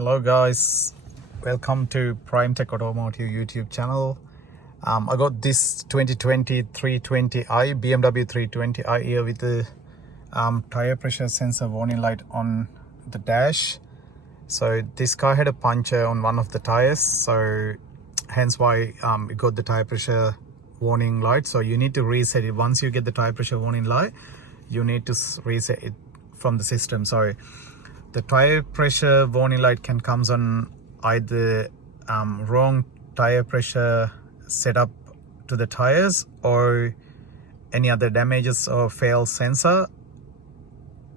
Hello guys, welcome to PrimeTech Automotive YouTube channel. I got this 2020 320i BMW 320i here with the tire pressure sensor warning light on the dash. So this car had a puncture on one of the tires, so hence why it got the tire pressure warning light. So you need to reset it. Once you get the tire pressure warning light, you need to reset it from the system. So the tire pressure warning light can comes on either wrong tire pressure setup to the tires, or any other damages or failed sensor,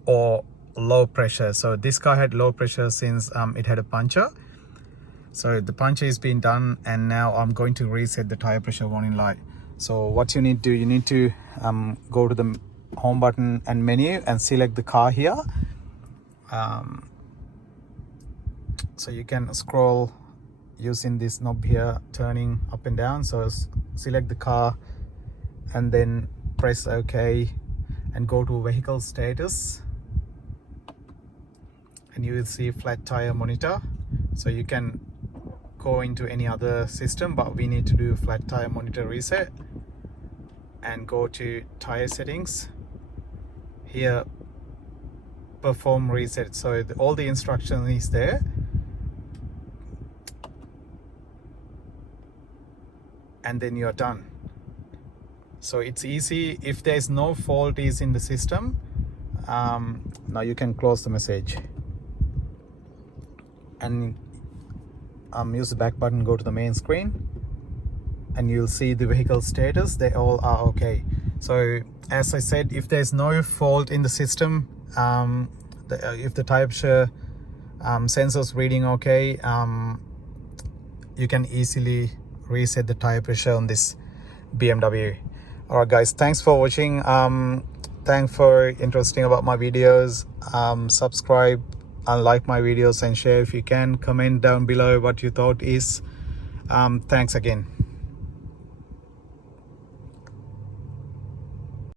or low pressure. So this car had low pressure since it had a puncture. So the puncture is being done, and now I'm going to reset the tire pressure warning light. So what you need to do, you need to go to the home button and menu and select the car here. So you can scroll using this knob here, turning up and down. So select the car and then press OK and go to vehicle status, and you will see flat tire monitor. So you can go into any other system, but we need to do flat tire monitor reset, and go to tire settings here, perform reset. So all the instruction is there, and then you're done. So it's easy. If there's no fault is in the system, now you can close the message and use the back button, go to the main screen, and you'll see the vehicle status. They all are okay. So as I said, if there's no fault in the system, if the tire pressure sensors reading okay, you can easily reset the tire pressure on this BMW. All right guys, thanks for watching. Thanks for interesting about my videos. Subscribe and like my videos, and share if you can. Comment down below what you thought is. Thanks again.